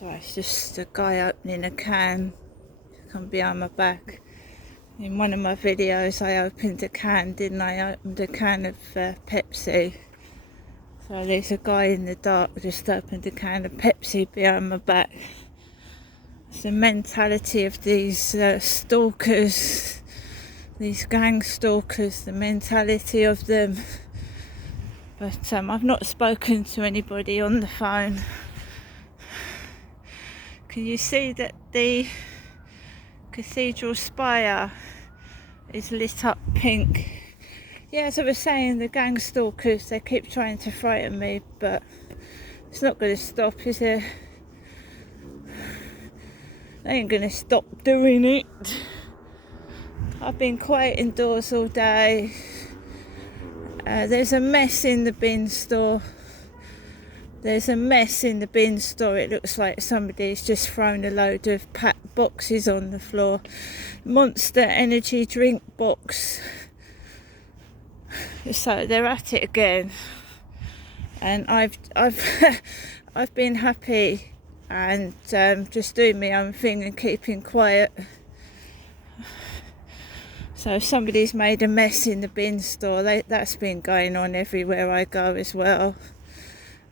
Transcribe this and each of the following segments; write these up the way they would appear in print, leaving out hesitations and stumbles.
So it's just a guy opening a can. Come behind my back. In one of my videos I opened a can, didn't I? I opened a can of Pepsi. So there's a guy in the dark just opened a can of Pepsi behind my back. It's the mentality of these stalkers, these gang stalkers, the mentality of them. But I've not spoken to anybody on the phone. Can you see that the cathedral spire is lit up pink? Yeah, as I was saying, the gang stalkers, they keep trying to frighten me, but it's not going to stop, is it? They ain't going to stop doing it. I've been quiet indoors all day. There's a mess in the bin store. There's a mess in the bin store. It looks like somebody's just thrown a load of packed boxes on the floor. Monster energy drink box. So they're at it again. And I've I've been happy and just doing my own thing and keeping quiet. So somebody's made a mess in the bin store. That's been going on everywhere I go as well.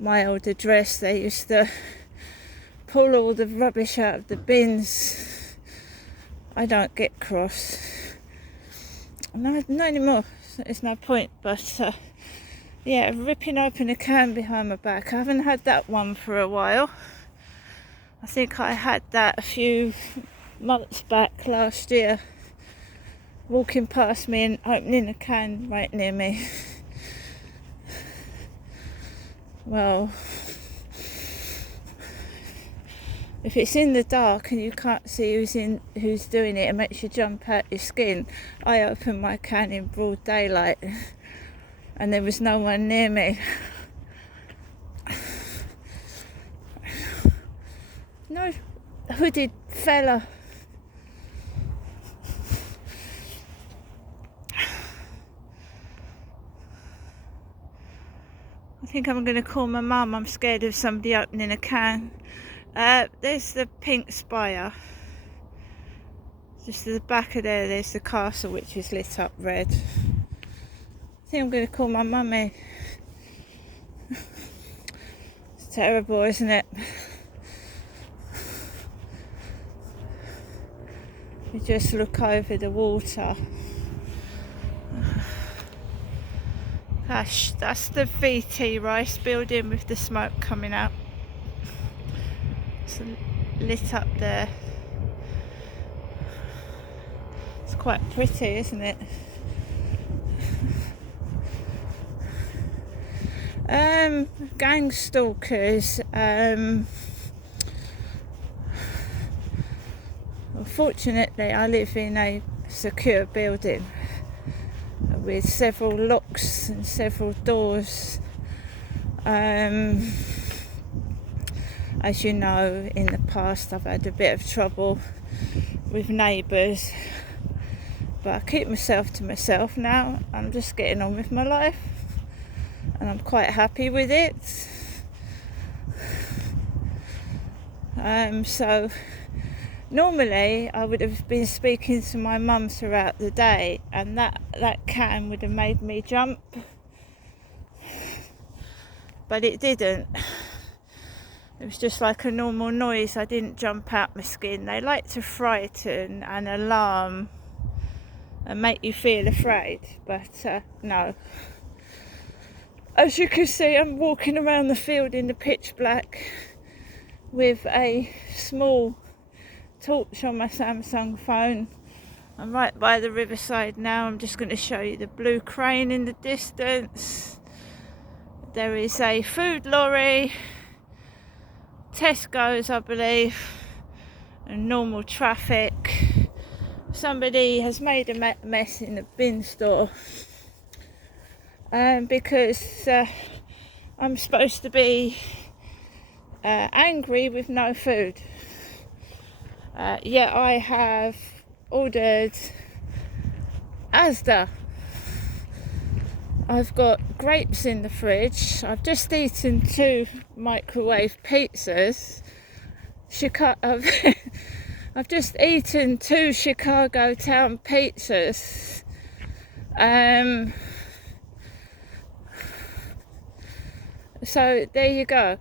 My old address, they used to pull all the rubbish out of the bins. I don't get cross. No anymore. There's no point. But yeah, ripping open a can behind my back. I haven't had that one for a while. I think I had that a few months back last year. Walking past me and opening a can right near me. Well, if it's in the dark and you can't see who's doing it, it makes you jump out your skin. I opened my can in broad daylight and there was no one near me. No hooded fella. I think I'm going to call my mum. I'm scared of somebody opening a can. There's the pink spire. Just at the back of there's the castle which is lit up red. I think I'm going to call my mummy. It's terrible, isn't it? You just look over the water. Gosh, that's the VT Rice building with the smoke coming out. It's lit up there. It's quite pretty, isn't it? Gang stalkers. Unfortunately, I live in a secure building with several locks and several doors. As you know, in the past I've had a bit of trouble with neighbours, but I keep myself to myself now. I'm just getting on with my life and I'm quite happy with it. So normally I would have been speaking to my mum throughout the day and that can would have made me jump, but it didn't. It was just like a normal noise. I didn't jump out my skin. They like to frighten and alarm and make you feel afraid, but no. As you can see, I'm walking around the field in the pitch black with a small torch on my Samsung phone. I'm right by the riverside now. I'm just going to show you the blue crane in the distance. There is a food lorry, Tesco's I believe, and normal traffic. Somebody has made a mess in the bin store because I'm supposed to be angry with no food. Yet I have ordered Asda. I've got grapes in the fridge. I've just eaten 2 microwave pizzas Chicago. I've just eaten 2 Chicago Town pizzas. So there you go.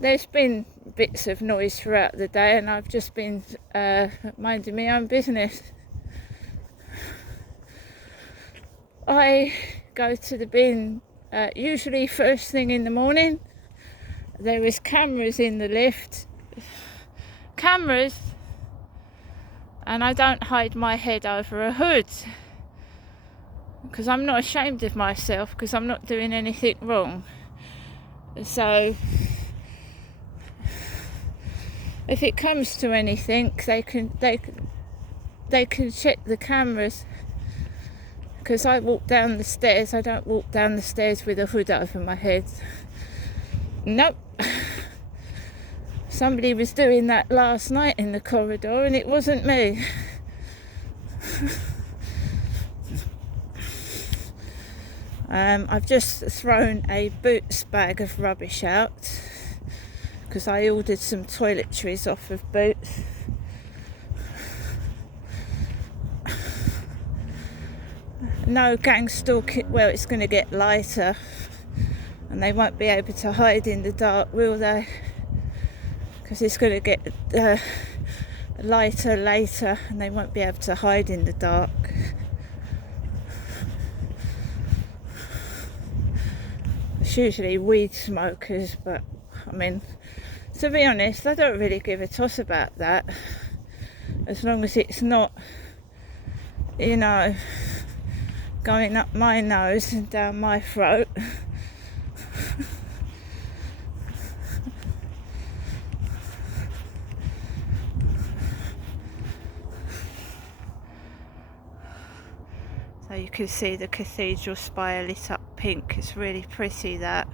There's been bits of noise throughout the day, and I've just been minding my own business. I go to the bin usually first thing in the morning. There is cameras in the lift. Cameras, and I don't hide my head over a hood because I'm not ashamed of myself, because I'm not doing anything wrong. So if it comes to anything, they can check the cameras, because I walk down the stairs. I don't walk down the stairs with a hood over my head. Nope. Somebody was doing that last night in the corridor, and it wasn't me. I've just thrown a Boots bag of rubbish out because I ordered some toiletries off of Boots. No gang stalking. Well, it's going to get lighter, and they won't be able to hide in the dark, will they? Because it's going to get lighter later, and they won't be able to hide in the dark. It's usually weed smokers, but I mean, to be honest, I don't really give a toss about that, as long as it's not, going up my nose and down my throat. So you can see the cathedral spire lit up pink. It's really pretty, that.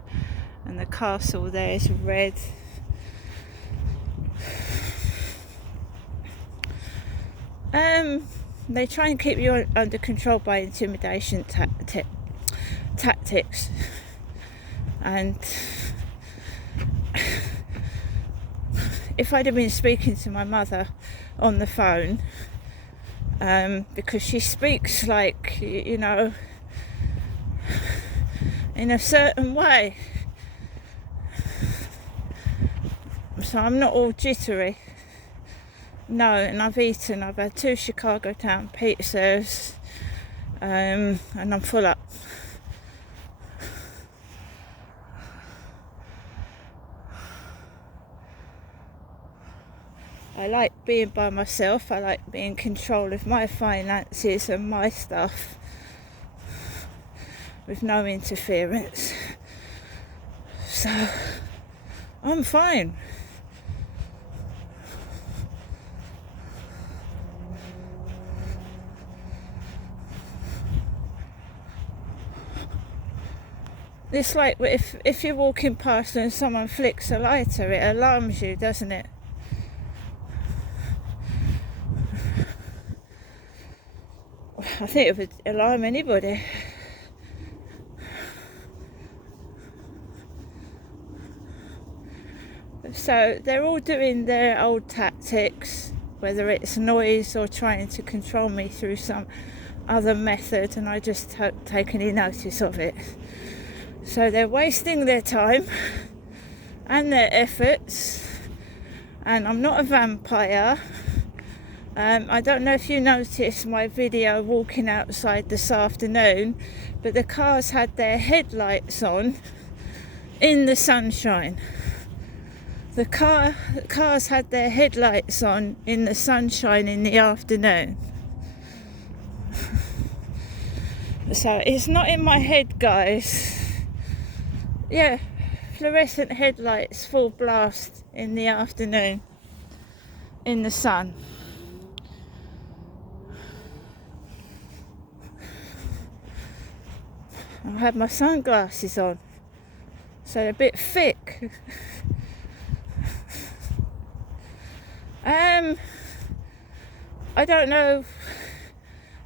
And the castle there is red. They try and keep you under control by intimidation tactics. And if I'd have been speaking to my mother on the phone, because she speaks like, in a certain way, so I'm not all jittery. No, and I've had 2 Chicago Town pizzas, and I'm full up. I like being by myself. I like being in control of my finances and my stuff with no interference. So I'm fine. It's like if you're walking past and someone flicks a lighter, it alarms you, doesn't it? I think it would alarm anybody. So they're all doing their old tactics, whether it's noise or trying to control me through some other method, and I just don't take any notice of it. So they're wasting their time and their efforts, and I'm not a vampire. I don't know if you noticed my video walking outside this afternoon, but the cars had their headlights on in the sunshine. The cars had their headlights on in the sunshine in the afternoon. So it's not in my head, guys. Yeah, fluorescent headlights full blast in the afternoon in the sun. I had my sunglasses on, so they're a bit thick. I don't know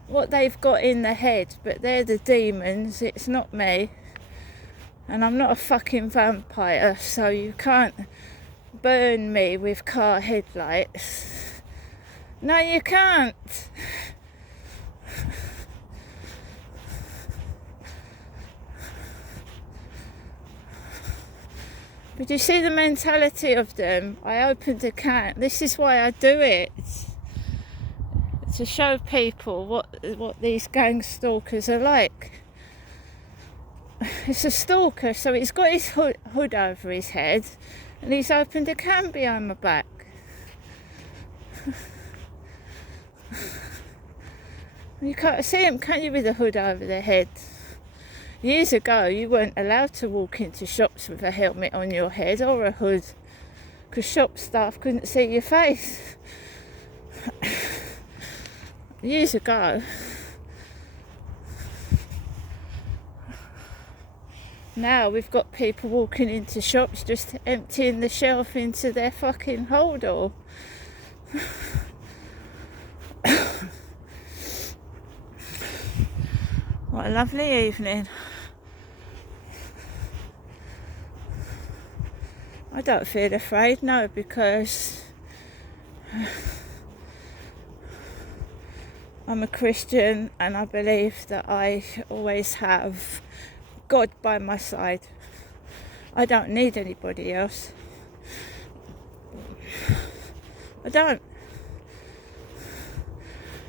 what they've got in the head, but they're the demons, it's not me. And I'm not a fucking vampire, so you can't burn me with car headlights. No, you can't. But you see the mentality of them. I opened a can. This is why I do it. To show people what these gang stalkers are like. It's a stalker, so he's got his hood over his head and he's opened a can behind my back. You can't see him, can you, with a hood over their head? Years ago, you weren't allowed to walk into shops with a helmet on your head or a hood because shop staff couldn't see your face. Years ago. Now we've got people walking into shops just emptying the shelf into their fucking hold all. What a lovely evening. I don't feel afraid, no, because I'm a Christian and I believe that I always have God by my side. I don't need anybody else. I don't.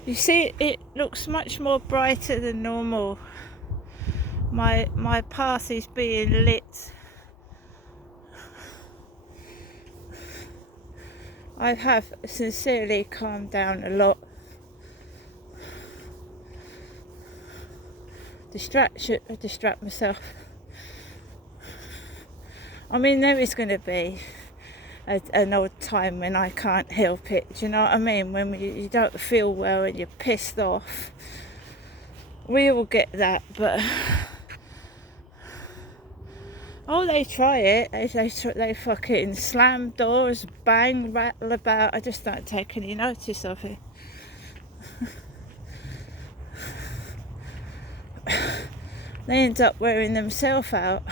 You see, it looks much more brighter than normal. My path is being lit. I have sincerely calmed down a lot. Distract myself. I mean, there is going to be an odd time when I can't help it. Do you know what I mean? When you don't feel well and you're pissed off. We all get that, but they try it. They fucking slam doors, bang, rattle about. I just don't take any notice of it. They end up wearing themselves out.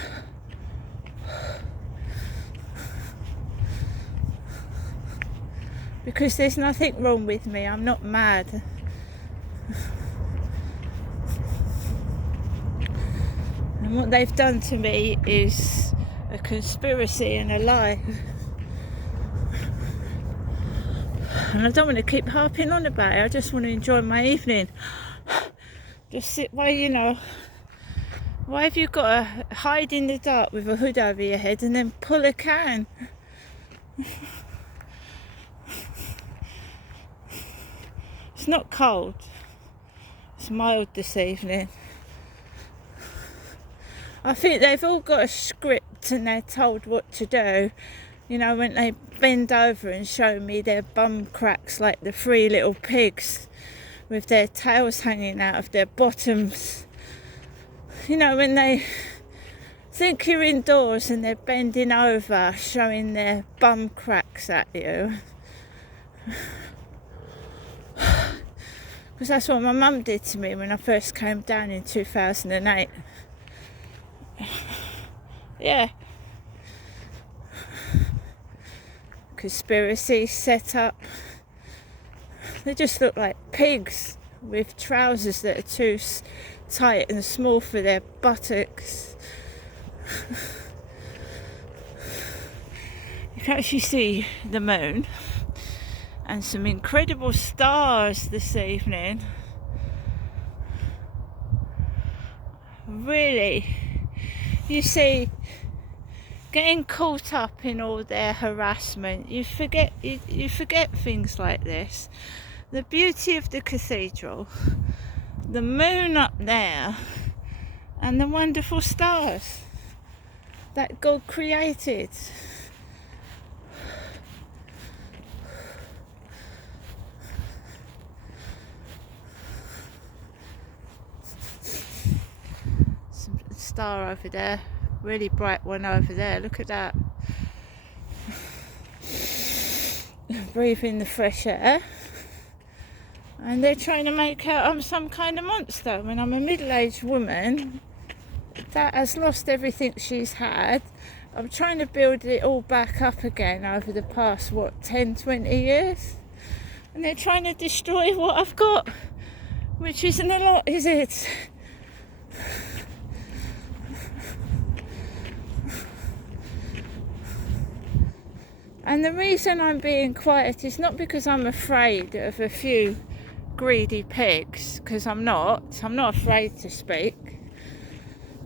Because there's nothing wrong with me. I'm not mad. And what they've done to me is a conspiracy and a lie. And I don't want to keep harping on about it. I just want to enjoy my evening. Just sit by, why have you got to hide in the dark with a hood over your head and then pull a can? It's not cold. It's mild this evening. I think they've all got a script and they're told what to do. When they bend over and show me their bum cracks like the 3 little pigs with their tails hanging out of their bottoms. When they think you're indoors and they're bending over, showing their bum cracks at you. Because that's what my mum did to me when I first came down in 2008. Yeah. Conspiracy set up. They just look like pigs with trousers that are too tight and small for their buttocks. You can actually see the moon and some incredible stars this evening. Really, you see, getting caught up in all their harassment, you forget things like this. The beauty of the cathedral, the moon up there, and the wonderful stars that God created. Some star over there, really bright one over there, look at that. Breathing the fresh air. And they're trying to make out I'm some kind of monster when I'm a middle-aged woman that has lost everything she's had, I'm trying to build it all back up again over the past, 10, 20 years? And they're trying to destroy what I've got, which isn't a lot, is it? And the reason I'm being quiet is not because I'm afraid of a few greedy pigs, because I'm not afraid to speak.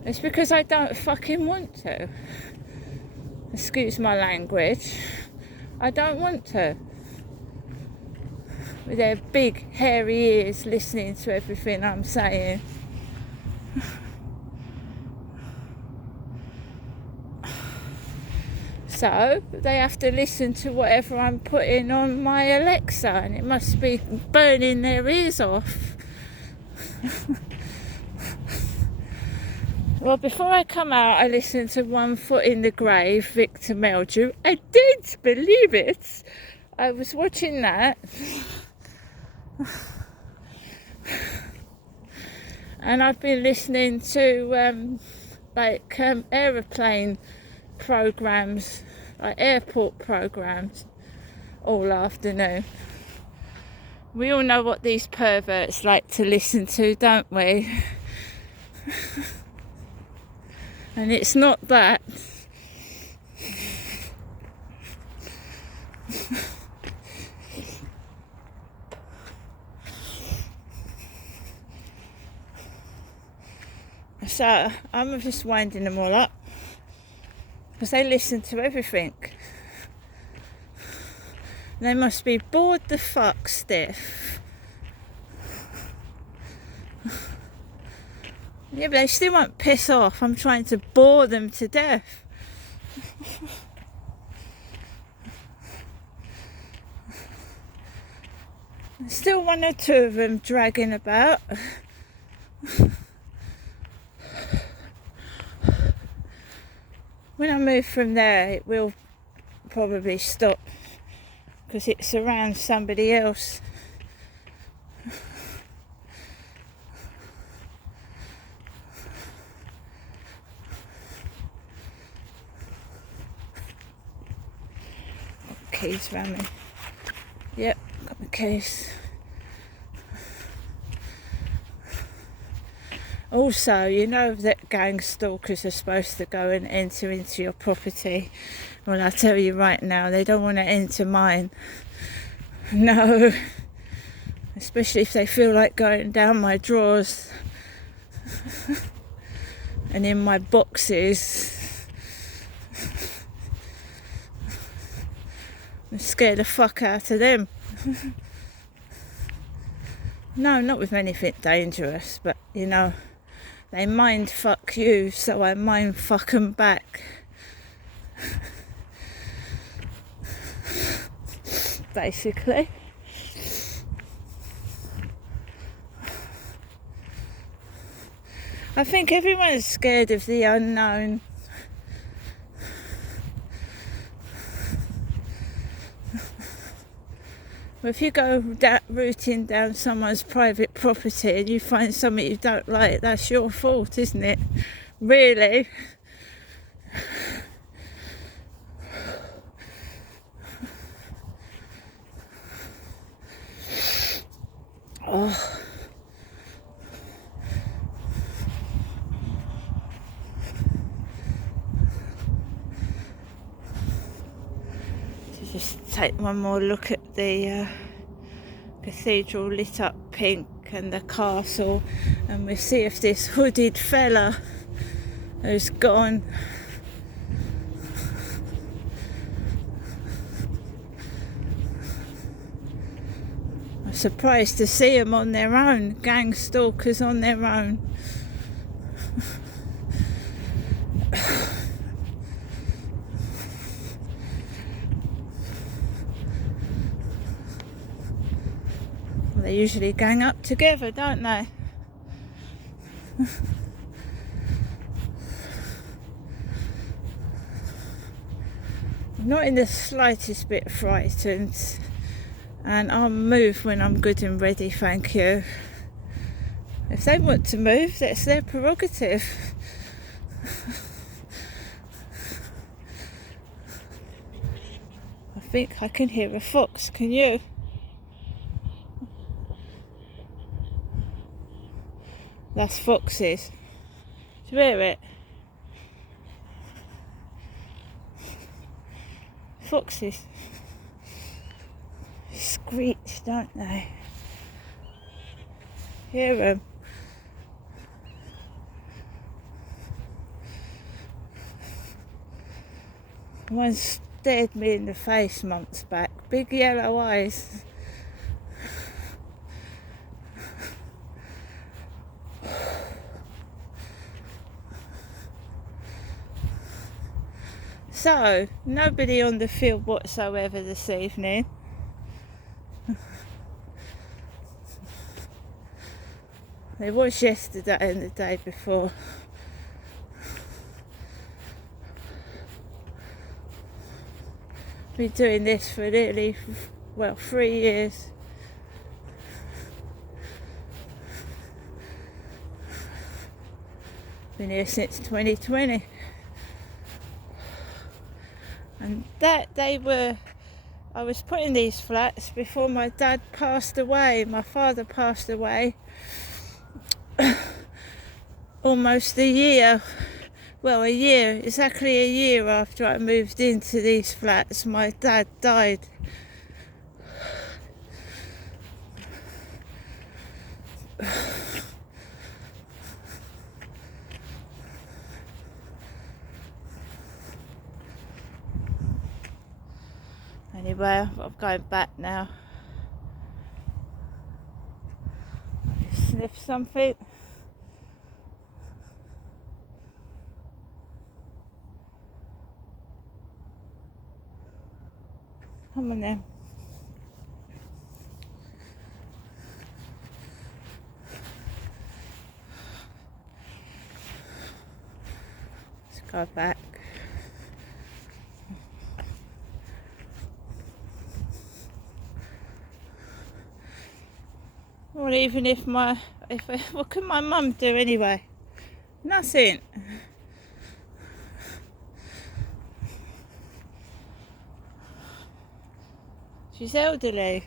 It's because I don't fucking want to. Excuse my language. I don't want to. With their big hairy ears listening to everything I'm saying. So they have to listen to whatever I'm putting on my Alexa, and it must be burning their ears off. Well, before I come out, I listened to One Foot in the Grave, Victor Meldrew. I didn't believe it. I was watching that. And I've been listening to aeroplane programs, like airport programs, all afternoon. We all know what these perverts like to listen to, don't we? And it's not that. So I'm just winding them all up, because they listen to everything. They must be bored the fuck stiff. Yeah, but they still won't piss off. I'm trying to bore them to death. There's still one or two of them dragging about. When I move from there, it will probably stop, because it's around somebody else. Keys around me. Yep, got my keys. Also, you know that gang stalkers are supposed to go and enter into your property. Well, I tell you right now, they don't want to enter mine. No. Especially if they feel like going down my drawers and in my boxes. I'm scared the fuck out of them. No, not with anything dangerous, but you know, they mind fuck you, so I mind fuck them back. Basically. I think everyone's scared of the unknown. If you go rooting down someone's private property and you find something you don't like, that's your fault, isn't it? Really? Oh. Just take one more look at the cathedral lit up pink and the castle, and we'll see if this hooded fella who's gone I'm surprised to see them on their own, gang stalkers on their own. They usually gang up together, don't they? I'm not in the slightest bit frightened, and I'll move when I'm good and ready, thank you. If they want to move, that's their prerogative. think I can hear a fox, can you? That's foxes. Do you hear it? Foxes screech, don't they? Hear them. One stared me in the face months back. Big yellow eyes. So, nobody on the field whatsoever this evening. There was yesterday and the day before. Been doing this for nearly, 3 years. Been here since 2020. And I was putting these flats before my dad passed away. My father passed away almost a year, exactly a year after I moved into these flats. My dad died. Anyway, I'm going back now. Sniff something. Come on then. Let's go back. Well, even what can my mum do anyway? Nothing. She's elderly.